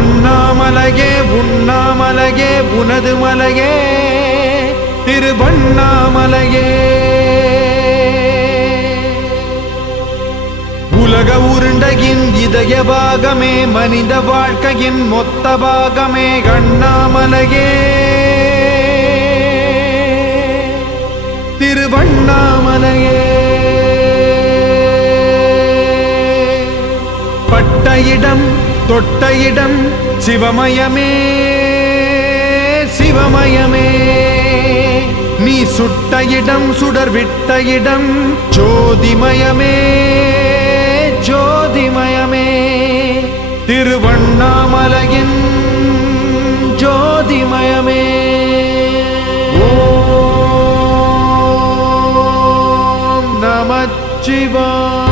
அண்ணாமலையே உண்ணாமலையே உனது மலையே திருவண்ணாமலையே. உலக உருண்டையின் இதய பாகமே மனித வாழ்க்கையின் மொத்த பாகமே அண்ணாமலையே திருவண்ணாமலையே. பட்ட இடம் தொட்ட இடம் சிவமயமே சிவமயமே. நீ சுட்ட இடம் சுடர் விட்ட இடம் ஜோதிமயமே ஜோதிமயமே. திருவண்ணாமலையின் ஜோதிமயமே. ஓம் நமச்சிவாய.